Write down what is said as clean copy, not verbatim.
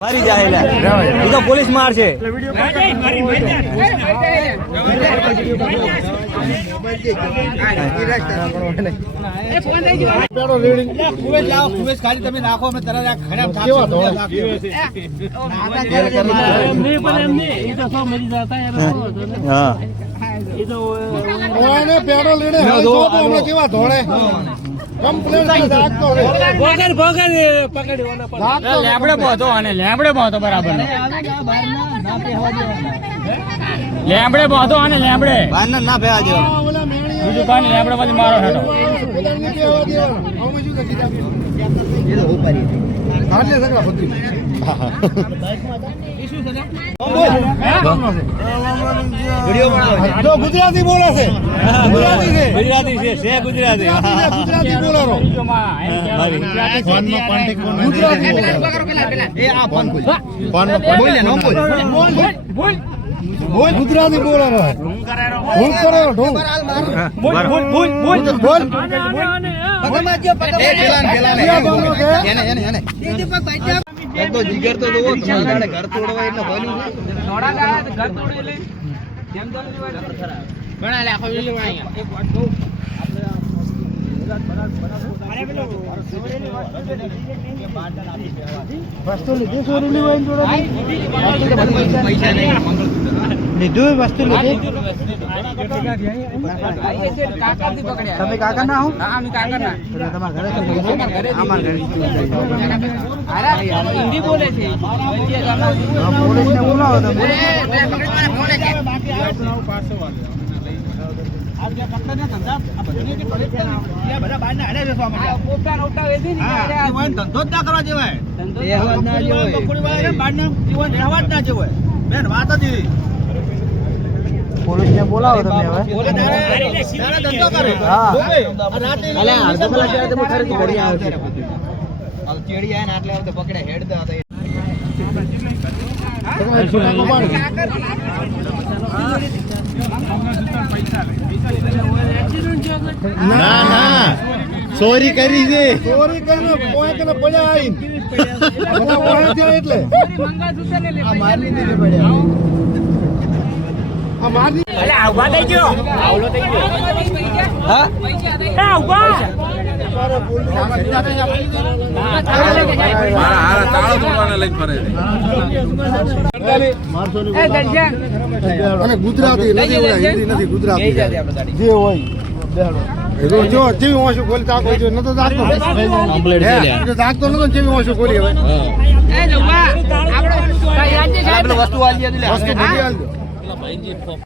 મારી જાહેલા એ તો પોલીસ માર છે તમે નાખો અમે તરત કેવા ધોળે લેબડે પહોંચો અને લેબડે પહોંચો બરાબર લેબડે પહોંચો અને લેબડે ના ભેવા જેવા બીજું કાંઈ લેબડે પછી મારો હેઠો ગુજરાતી બોલે છે ગુજરાતી છે ગુજરાતી બોલારો ગુજરાતી બોલારો હું કરો ઢોંગ બોલ એક તો જીગર તો દો તમારા ઘર તોડવા એટલે ભલું છે થોડા ગાળા ઘર તોડી લે જેમ તો બના લે આખો વિડિયો બનાવી એક વાત કહું વસ્તુ લીધી સોરી હોય પૈસા નહીં લીધું વસ્તુ લીધી તમે કાકા ના હો અમે કાકા ના તમારા ઘરે હિન્દી બોલે છે પોલીસ ને બોલાવો તમે પોલીસ ને બોલાવો તમે હવે પકડે હેડતા ના ના ચોરી કરી છે ચોરી કરીને પોઈન્ટ પડ્યા આવીને એટલે આ મારની દીને પડ્યા આ મારની અલે આવવા દઈ ગયો આવલો દઈ ગયો હા આવવા હારા તાળો તોડવાને લઈને ફરે છે અને ગુજરાતી નથી હિન્દી નથી ગુજરાતી જે હોય જો જેવી ઓછું ખોલી તાકો જો નતો જાગતો જાગતો નતો જેવી ઓછું ખોલી હવે વસ્તુ આલી વસ્તુ